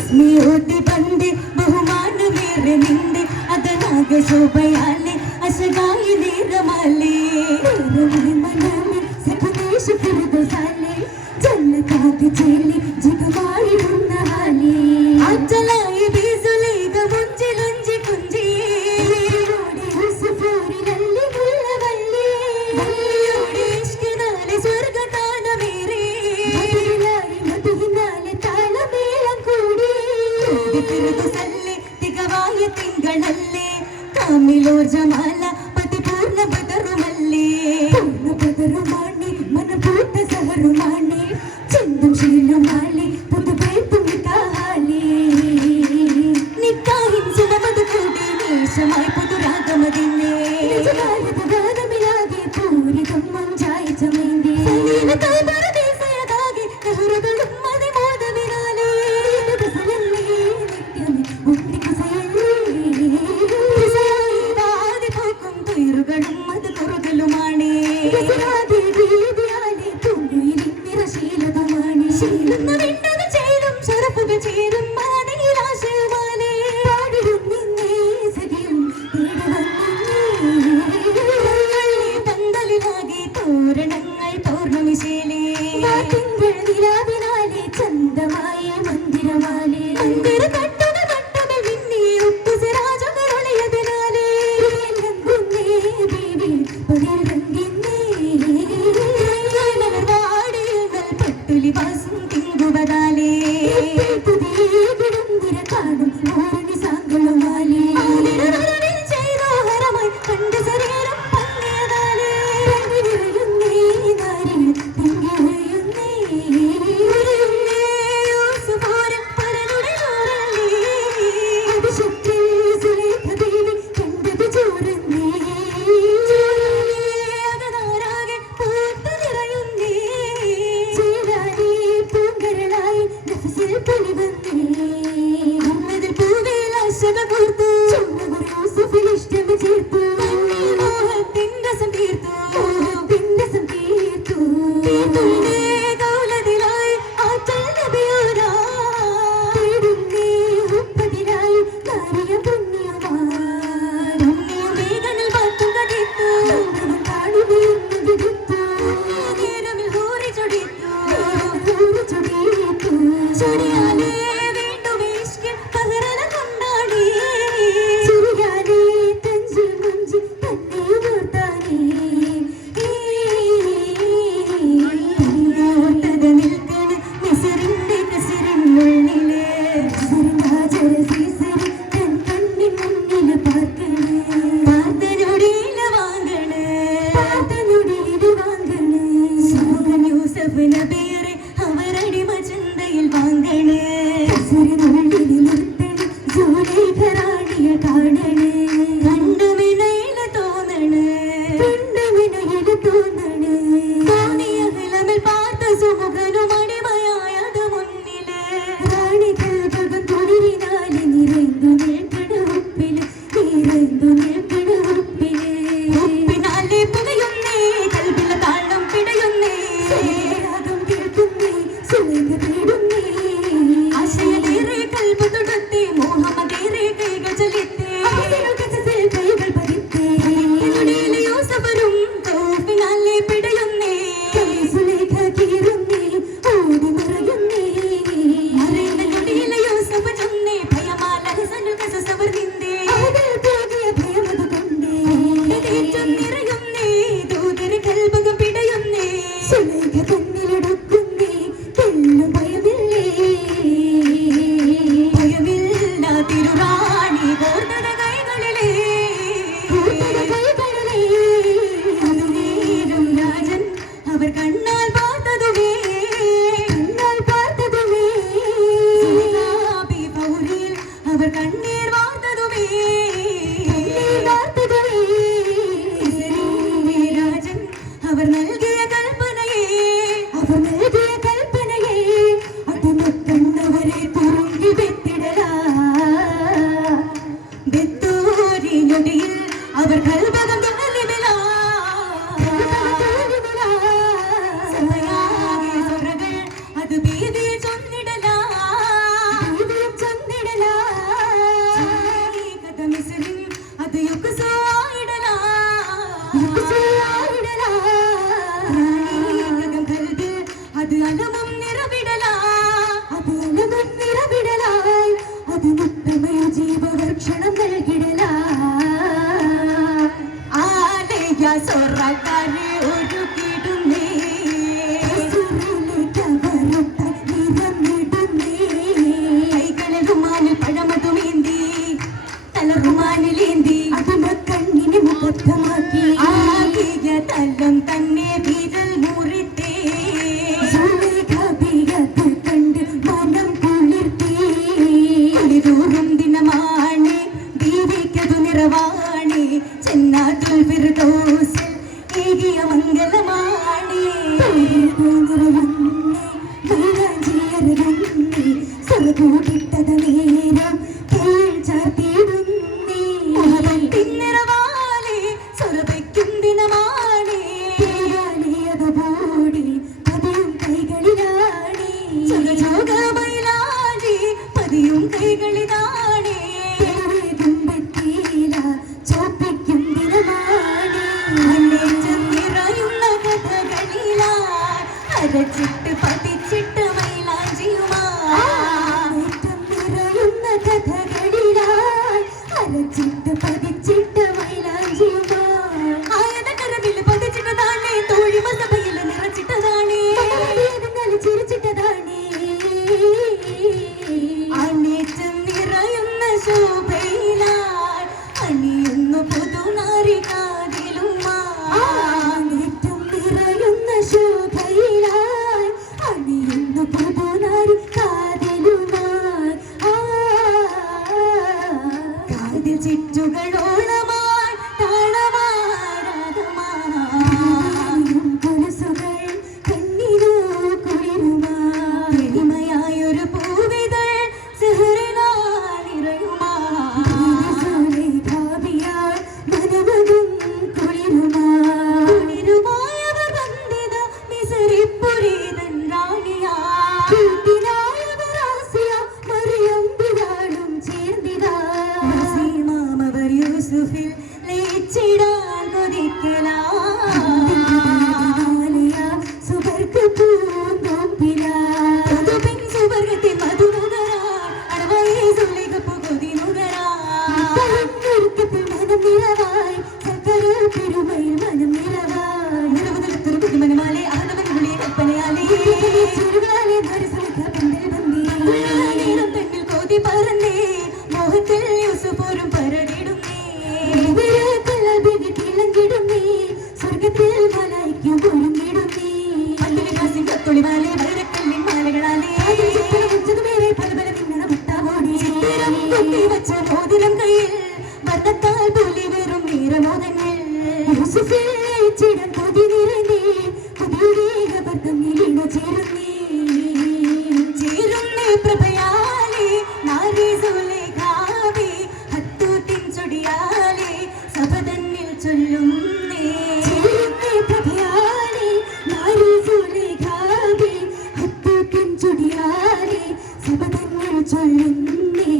സ്മേഹത്തെ പണ്ട് ബഹുമാനമേറെ നിന്റെ അതനാഗ ശോഭയാലെ അശകായി നിറമാലേ മനമേ സഖദേശ ഫിർദൗസാലേ ജന്നതാകെ ചേലി ജിഗമായിടുന്ന ഹാലേ അച്ചലായി ബീസുലേഗ മുഞ്ചിലുഞ്ചി കുഞ്ചി ഓടി ഹുസ്ഫൂരിലല്ലി മുല്ലവല്ലി വല്ലിയോടി ഇഷ്കിനാലെ സ്വർഗതാനമേറെ മദീനായി മദീനാലെ താളമേളം കൂടി ഫിർദൗസല്ലേ തികവായ തിങ്കളല്ലേ കാമിലോർ ജമാല പതിപൂർണ്ണ ബദറുമല്ലേ പൂർണ്ണ ബദറുമാണി മനപൂത്ത സഹറുമാണി ചിന്തം ശീലമാലി പുതുപേത്തും നിക്കാഹാലി നിക്കാഹിൻ സുമമത് കൂടി നേശമായി പുതുരാഗമതിന്നെ നിജകാലത ഗാനമിലാകെ പൂരിതം മഞ്ചായി ചമേന്തി സലീലതായി പരദേശയതാകെ നെഹ്റുകളും മതിമോദമിനാലേ ഗസലല്ലേ നിത്യമേ ഉണ്ണിക്കുസയല്ലേ ദിസയായി പോക്കും തുയറുകളും അത് കുറുകലുമാണേ ഗസലാതെ ഗീതിയാലെ പൂങ്കുയിലിൻ നിറശീലതമാണേ ശീലുന്ന വിണ്ടത് ചേരും ശരഫുകൾ ചേരും മാനയിലാശയമാലേ പാടിടും നിന്നേ സഖിയും പന്തലിലാകെ തോരണങ്ങൾ പൗർണമിശേലേ തിങ്കൾ നിലാവിനാലെ ചന്തമായ മന്ദിരമാലേ മന്ദിര കട്ടുക കട്ടുകൾ വിണ്ണി ഒട്ടുസിരാജകളൊളിയതിനാലേ ബേബി പതിരങ്കിന്നേ വാടിയുകൾ പട്ടുലിവാസം തിങ്കുവതാലേ പുതിയ കാണും ഓരണി സാങ്കളുമാലേ ചെയ്തോ ഹരമായി കണ്ട് ശരീരം പങ്ങിയതാലേ നിറയുന്നേ നാരിൽ തിങ്ങിയുന്നേ യൂസുഫോരം പരനുടെ ചോരല്ലേ അതിശക്തി സുലേഖ ദേവി കണ്ടത് ചോരന്നേ അകതാരാകെ പൂത്ത് നിറയുന്നേ ചേരാനേ പൂങ്കരളായി നഫ്സിൽ പൊലിവന്നേ മുഹമ്മദിൽ പൂവേൽ ആശക കൂർത്തു ചുമ്മകുറി യൂസുഫിൽ ഇഷ്ടം ചേർത്തു മോഹത്തിൻ രസം തീർത്തു മോഹത്തിൻ രസം തീർത്തു തീർത്തുന്നേ കൗലതിലായി ആറ്റൽ നബിയോരാ തേടുന്നേ ഉപ്പതിലായി നാരിയ പുണ്യമാൻ പുണ്യമേഘനൽ പാത്തും കടിത്തു കാണുകയെന്ന് വിടുത്തു നേരമിൽ ഹൂറി ചൊടിത്തു ചൊടിയാലേ വീണ്ടും ഇഷ്കിൻ പകരല കൊണ്ടാടി ചിരിയാലേ തഞ്ചി മുഞ്ചി തന്നെ ഓർത്താനേ ഓർത്തത് നിൽക്കണ മിസറിന്റെ കസിറിനുള്ളില് സിറിനാചര സീസറി തൻ കണ്ണിൻ മുന്നില് പാർക്കണ് പാർത്തനൊടിയില വാങ്ങണ് പാർത്തനൊടിയില് വാങ്ങണ് സൂരൻ യൂസഫ് നബിയറെ അവരടിമ ചന്തയിൽ വാങ്ങണ് കസിറിനുള്ളില് നിർത്തണ് ജോലിഘറാണിയ കാണണ് കണ്ടുമിനയില തോന്നണ് കണ്ടുമിനയില തോന്നണ് തോന്നിയ ഹിലമിൽ പാർത്ത സുമുഖനും അടിമയായത് മുന്നില് റാണികൾ ഭഗം തുളിരിനാല് നിറൈന്തു നിൽക്കണ ഉപ്പില് നിറൈന്തു നിൽക്കണ ഉപ്പില് ഉപ്പിനാലെ പുകയുന്നേ കൽബില താളം പിടയുന്നേ രാഗം കേൾക്കുന്നേ സുലൈഖ തേടുന്നേ ആശയലേറെ തന്നെ വിരൽ മുറിത്തേ കണ്ട് മനം കുളിർത്തേ കുളിരൂറും ദിനമാണ് ദീപിക്കതു നിറവാണ് ജന്നാത്തുൽ ഫിർദൗസിൽ ഏകിയ മംഗളമാണ് സർവൂട്ടിട്ടത നേരം ചാർത്തിയിടുന്നേ നിറവാലെ സുരഭയ്ക്കും ദിനമാണ് ബോടി പതിയും കൈകളിലാണ് സുഖജോഗമൈലാജി പതിയും കൈകളിലാണ് ചോപ്പിക്കും ദിനമാണ് നിറയുന്ന കഥകളിലായി അരച്ചിട്ട് പതിച്ചിട്ട് നിറയുന്ന കഥകളിലായി അരച്ചിട്ട് പതിച്ചിട്ട് ആയതക്കരവിൽ പതിച്ചിട്ടതാണ് തോഴിമ സഭയിൽ നിറച്ചിട്ടതാണ് ചിരിച്ചിട്ടതാണ് അനേറ്റം നിറയുന്ന ശോഭയിലായി അണിയുന്നു പുതുനാരി കാതിലുമാറ്റം നിറയുന്ന ശോഭയിലായി അണിയുന്നു പുതുനാരി കാതിലുമായി കാതിൽ ചുറ്റുകളോളമായി താളമാരാഗമായും കൊലുസുകൾ കണ്ണിനു കുളിരുമായി എളിമയായൊരു പൂവിതൾ സിഹറിനാനിറയുമാ മനമതും കുളിരുമായവർ വന്ദിത മിസറിപ്പുരീതൻ റാണിയായവർ മറിയം ബിലാലും ചേർന്നിതാമവർ യൂസുഫിൽ ലയിച്ചിടാൻ കൊതിക്കലാ സുബർക്ക് പൂന്തോപ്പിലാൻ സുബർഗത്തിൽ മധുനുകരാ അടവായി സുലേഖപ്പു കൊതിനുകരാ മനം നിറവായി സക്കര പെരുമയിൽ മനം നിറവായി നിറവുതലത്തൊരു പുതുമനമാലെ ആദവനുള്ളിയ കൽപ്പനയാലേ ചെറുകളാലെ ധരിസമിക്ക പന്തൽ ബന്ദി നേരം തന്നിൽ കോതി പറന്നേ മോഹത്തിൽ യൂസുഫോരും പരടിടുന്നേ തിളങ്ങിടുന്നേ സ്വർഗത്തിൽ മലായിക്കും പൊരുങ്ങിടുന്നേ പന്തലികാസിൻ കത്തൊളിമാലെ വൈരക്കല്ലിൻ മാലകളാലേ ഉച്ചതുമേറെ പല പല മിന്നണ മുട്ടാവോടി കുത്തി വച്ച മോതിരം കയ്യിൽ വർണ്ണത്താൽ പോലെ വെറും നീരമോദങ്ങൾ യൂസുഫിൽ ചിടം കൊതി നിറഞ്ഞേ കൊതിയുടെ കബർത്തമ്മിലിണ ചേരുന്നേ പ്രഭയാലേ നാരി സുലേഖാവേ ഹത്തൂത്തിൻ ചൊടിയാലേ സഭതന്നിൽ ചൊല്ലുന്നേ പ്രഭയാലേ നാരി സുലേഖാവേ ഹത്തൂത്തിൻ ചൊടിയാലേ സഭതന്നിൽ ചൊല്ലുന്നേ